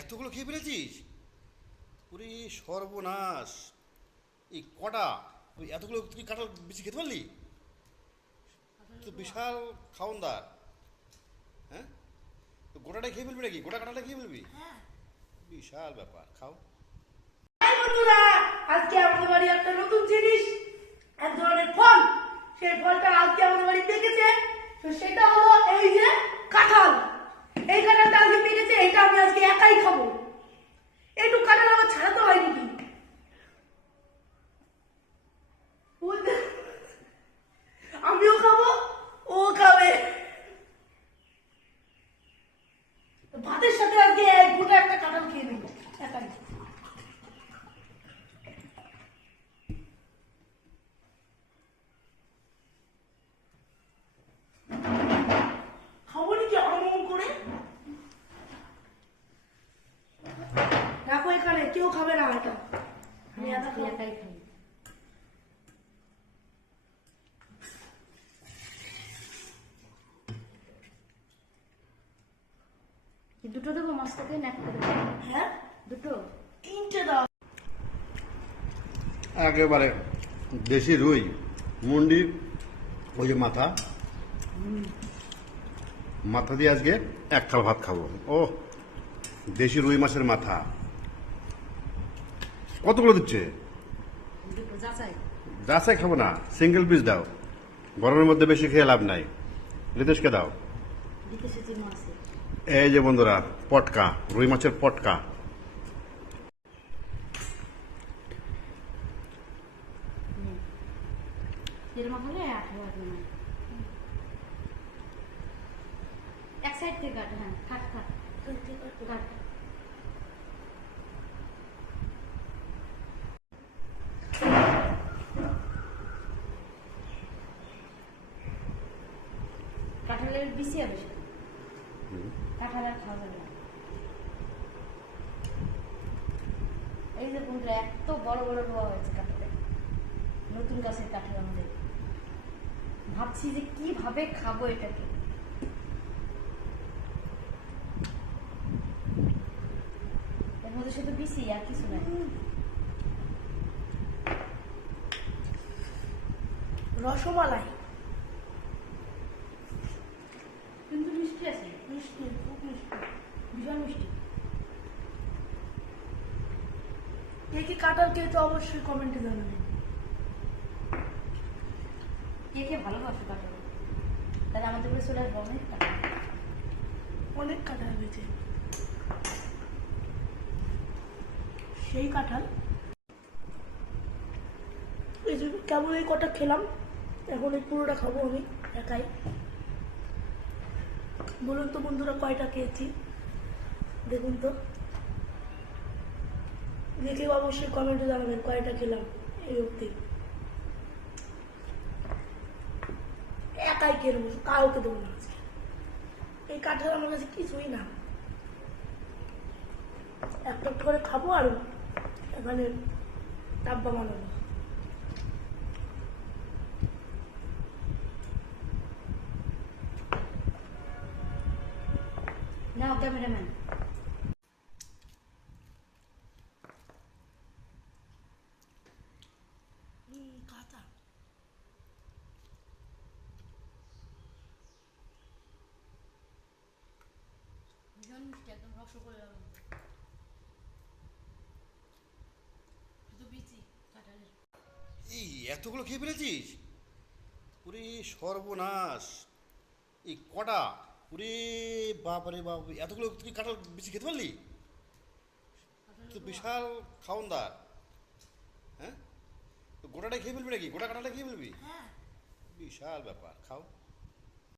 এতগুলো খেয়ে ফেলেছিস? ওরে সর্বনাশ। এই কটা? ওই এতগুলো তুই কাঁঠাল বেশি খেতে পারলি? তো বিশাল খাওনদার। হ্যাঁ? তো গোটাটাই খেয়ে ফেলবি নাকি? গোটা কাঁঠালটা খেয়ে ফেলবি? বিশাল ব্যাপার খাও। বন্ধুরা আজকে আমাদের বাড়ি একটা নতুন জিনিস এক ধরনের ফল। সেই ফলটা আজকে আমাদের বাড়ি পেকেছে তো সেটা হলো এই যে কাঁঠাল এই কাঁঠালটা আজকে পেকেছে এটা আমি আজকে একাই খাব একটু কাঁঠাল আমার ছাড়াতে হয় নাকি বুঝতে আমিও খাব ও খাবে ভাতের সাথে আজকে এক গোটা একটা কাঁঠাল খেয়ে নেব একাই খাব নাকি অমন করে রাখো এখানে কেউ খাবে না এটা আমি একা খাব। একাই খাই কি দুটো দেবো মাছটাকে না একটা দেবো। হ্যাঁ? দুটো। তিনটে দাও। একেবারে দেশি রুই মুন্ডি ওই যে মাথা। মাথা দিয়ে আজকে এক থাল ভাত খাব। ও দেশি রুই মাছের মাথা। কতগুলো দিচ্ছে? যাচাই। খাব না সিঙ্গেল পিস দাও। গরমের মধ্যে বেশি খেয়ে লাভ নাই। রিতেশকে দাও। এই যে বন্ধুরা, পটকা, রুই মাছের পটকা। এক সাইড থেকে হ্যাঁ কাঁঠালের বেশি হবে সেটা কাঁঠাল আর খাওয়া যাবে এই যে এত বড় বড় নতুন গাছের কাঁঠাল আমাদের। ভাবছি যে কীভাবে খাব এটাকে। এর মধ্যে শুধু বিসি আর কিছু নাই। রসমালাই। কিন্তু মিষ্টি আছে। মিষ্টি খুব মিষ্টি ভীষণ মিষ্টি। কে কি কাঁঠাল খেয়েছে অবশ্যই কমেন্টে জানাবেন। কে কে ভালোবাসো কাঁঠাল? তাহলে আমাদের উপরে চলে আসব অনেক কাঁঠাল। অনেক হয়েছে। সেই কাঁঠাল। এই যে কেবল এই কটা খেলাম এখন এই পুরোটা খাব আমি একাই। বলুন তো বন্ধুরা, কয়টা খেয়েছি? দেখুন তো। দেখে অবশ্যই কমেন্টে জানাবেন, কয়টা খেলাম এই অবধি। একাই নেব কাউকে দেবো না এই কাঠের আমার কাছে কিছুই না। একটা করে খাব আর এখানে ডাব্বা বানাবো। ক্যামেরাম্যান এতগুলো খেয়ে ফেলেছিস? ওরে সর্বনাশ। এই কটা? ওরে বাবারে বাপ এতগুলো তুই কাঁঠাল বেশি খেতে পারলি? তো বিশাল খাওনদার। হ্যাঁ? তো গোটাটাই খেয়ে ফেলবি নাকি? গোটা কাঁঠালটা খেয়ে ফেলবি? হ্যাঁ। বিশাল ব্যাপার খাও।